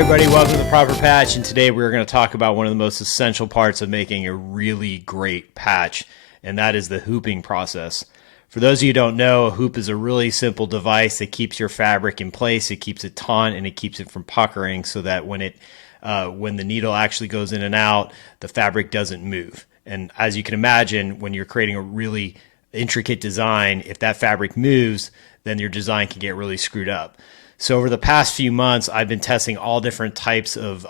everybody, welcome to the Proper Patch, and today we're going to talk about one of the most essential parts of making a really great patch, and that is the hooping process. For those of you who don't know, a hoop is a really simple device that keeps your fabric in place, it keeps it taut, and it keeps it from puckering so that when the needle actually goes in and out, the fabric doesn't move. And as you can imagine, when you're creating a really intricate design, if that fabric moves, then your design can get really screwed up. So over the past few months, I've been testing all different types of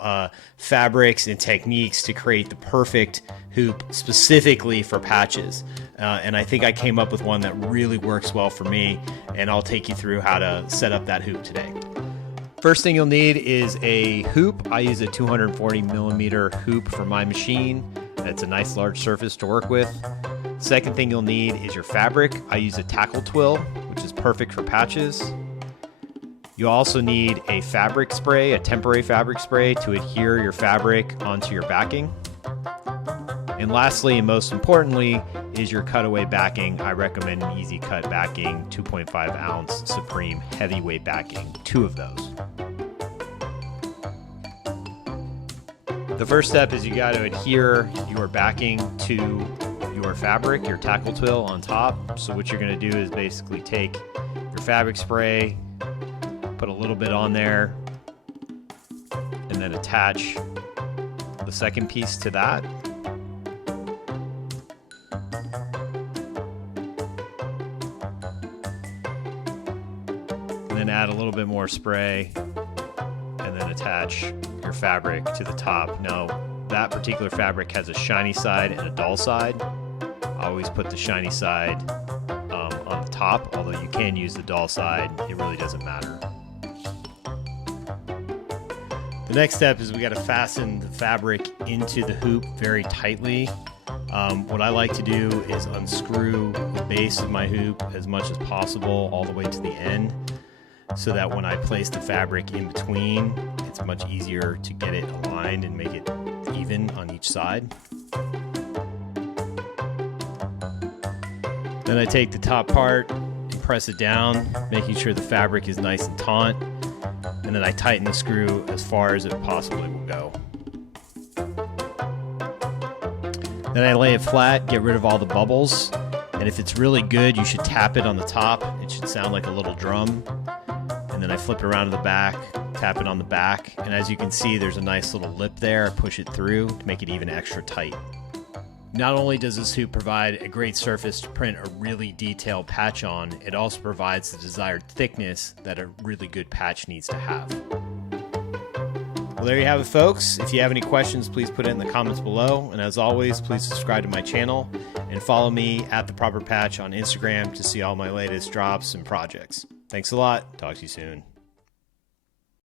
fabrics and techniques to create the perfect hoop specifically for patches. And I think I came up with one that really works well for me, and I'll take you through how to set up that hoop today. First thing you'll need is a hoop. I use a 240 millimeter hoop for my machine. That's a nice large surface to work with. Second thing you'll need is your fabric. I use a tackle twill, which is perfect for patches. You also need a fabric spray, a temporary fabric spray to adhere your fabric onto your backing. And lastly, and most importantly, is your cutaway backing. I recommend an easy cut backing, 2.5 ounce Supreme heavyweight backing, 2 of those. The first step is you got to adhere your backing to your fabric, your tackle twill on top. So what you're going to do is basically take your fabric spray, put a little bit on there, and then attach the second piece to that. And then add a little bit more spray, and then attach your fabric to the top. Now, that particular fabric has a shiny side and a dull side. I always put the shiny side on the top, although you can use the dull side. It really doesn't matter. The next step is we got to fasten the fabric into the hoop very tightly. What I like to do is unscrew the base of my hoop as much as possible all the way to the end, so that when I place the fabric in between, it's much easier to get it aligned and make it even on each side. Then I take the top part and press it down, making sure the fabric is nice and taut. And then I tighten the screw as far as it possibly will go. Then I lay it flat, get rid of all the bubbles. And if it's really good, you should tap it on the top. It should sound like a little drum. And then I flip it around to the back, tap it on the back. And as you can see, there's a nice little lip there. I push it through to make it even extra tight. Not only does this hoop provide a great surface to print a really detailed patch on, it also provides the desired thickness that a really good patch needs to have. Well, there you have it, folks. If you have any questions, please put it in the comments below. And as always, please subscribe to my channel and follow me at The Proper Patch on Instagram to see all my latest drops and projects. Thanks a lot. Talk to you soon.